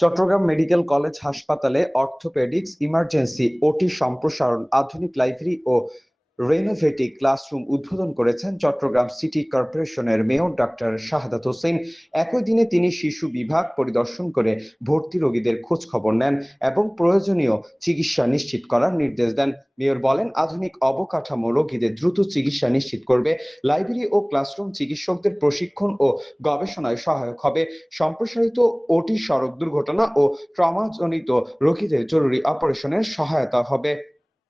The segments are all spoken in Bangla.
চট্টগ্রাম মেডিকেল কলেজ হাসপাতালে অর্থোপেডিক্স, ইমার্জেন্সি, ওটি সম্প্রসারণ, আধুনিক লাইব্রেরি ও রেনোভেটিক ক্লাসরুম উদ্বোধন করেছেন চট্টগ্রাম সিটি কর্পোরেশনের মেয়র ডাক্তার শাহাদাত হোসেন। একই দিনে তিনি শিশু বিভাগ পরিদর্শন করে ভর্তি রোগীদের খোঁজ খবর নেন এবং প্রয়োজনীয় চিকিৎসা নিশ্চিত করার নির্দেশ দেন। মেয়র বলেন, আধুনিক অবকাঠামো রোগীদের দ্রুত চিকিৎসা নিশ্চিত করবে। লাইব্রেরি ও ক্লাসরুম চিকিৎসকদের প্রশিক্ষণ ও গবেষণায় সহায়ক হবে। সম্প্রসারিত ওটি সড়ক দুর্ঘটনা ও ট্রমাজনিত রোগীদের জরুরি অপারেশনের সহায়তা হবে।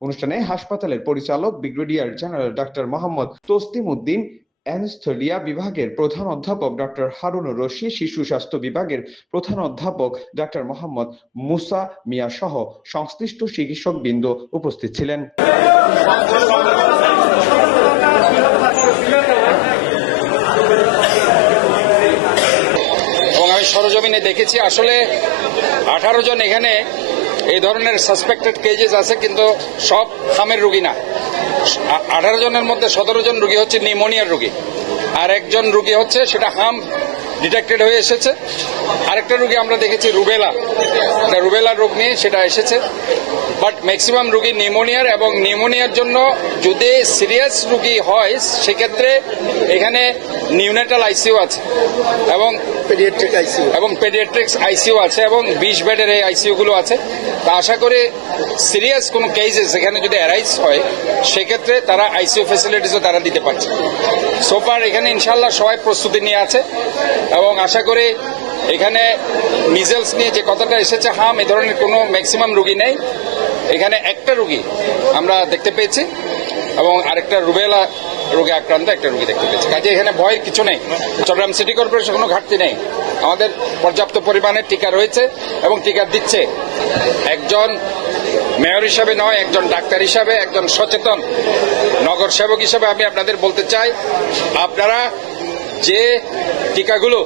অনুষ্ঠানে হাসপাতালের পরিচালক brigadier general doctor Mohammad Taslim Uddin, anaesthesia বিভাগের প্রধান অধ্যাপক ডাক্তার হারুনুর রশিদ, শিশু স্বাস্থ্য বিভাগের প্রধান অধ্যাপক ডাক্তার মোহাম্মদ মুসা মিয়া সহ সংশ্লিষ্ট চিকিৎসকবৃন্দ উপস্থিত ছিলেন। এবং আমি সরজমিনে দেখেছি, আসলে 18 জন এখানে এই ধরনের সাসপেক্টেড কেজেস আছে, কিন্তু সব হামের রোগী না। 18 জনের মধ্যে 17 জন রোগী হচ্ছে নিউমোনিয়ার রোগী, আর একজন রোগী হচ্ছে সেটা হাম ডিটেক্টেড হয়ে এসেছে। আরেকটা রোগী আমরা দেখেছি রুবেলা রোগ নিয়ে সেটা এসেছে। বাট ম্যাক্সিমাম রোগী নিউমোনিয়ার, এবং নিউমোনিয়ার জন্য যদি সিরিয়াস রোগী হয় সেক্ষেত্রে এখানে নিউনেটাল আইসিইউ আছে এবং পেডিয়াট্রিক্স আইসিইউ আছে এবং 20 বেডের এই আইসিইউ গুলো আছে। তা আশা করি সিরিয়াস কোনো কেসেস এখানে যদি অ্যারাইজ হয় সেক্ষেত্রে তারা আইসিইউ ফ্যাসিলিটিসও তারা দিতে পারছে। সোফার এখানে ইনশাল্লাহ সবাই প্রস্তুতি নিয়ে আছে এবং আশা করি এখানে মিজেলস নিয়ে যে কথাটা এসেছে, হাম এই ধরনের কোনো ম্যাক্সিমাম রোগী নেই। এখানে একটা রোগী আমরা দেখতে পেয়েছি এবং আরেকটা রুবেলা রোগে আক্রান্ত একটা রোগী দেখতে পেয়েছি। কাজে এখানে ভয়ের কিছু নেই। চট্টগ্রাম সিটি কর্পোরেশন কোনো ঘাটতি নেই। আমাদের পর্যাপ্ত পরিমাণে টিকা রয়েছে এবং টিকা দিচ্ছে। একজন মেয়র হিসাবে নয়, একজন ডাক্তার হিসাবে, একজন সচেতন নগর সেবক হিসাবে আমি আপনাদের বলতে চাই, আপনারা যে টিকাগুলো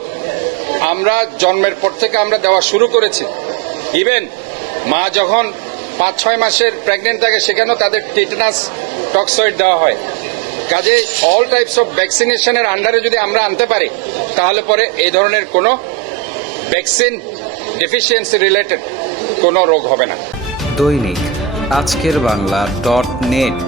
আমরা জন্মের পর থেকে আমরা দেওয়া শুরু করেছি, ইভেন মা যখন 5-6 মাসের প্রেগনেন্ট থাকে সেখানেও তাদের টিটানাস টক্সয়েড দেওয়া হয়। কাজে অল টাইপস অফ ভ্যাকসিনেশনের আন্ডারে যদি আমরা আনতে পারি তাহলে পরে এই ধরনের কোনো ভ্যাকসিন ডেফিসিয়েন্সি রিলেটেড কোনো রোগ হবে না। দৈনিক আজকের বাংলা .net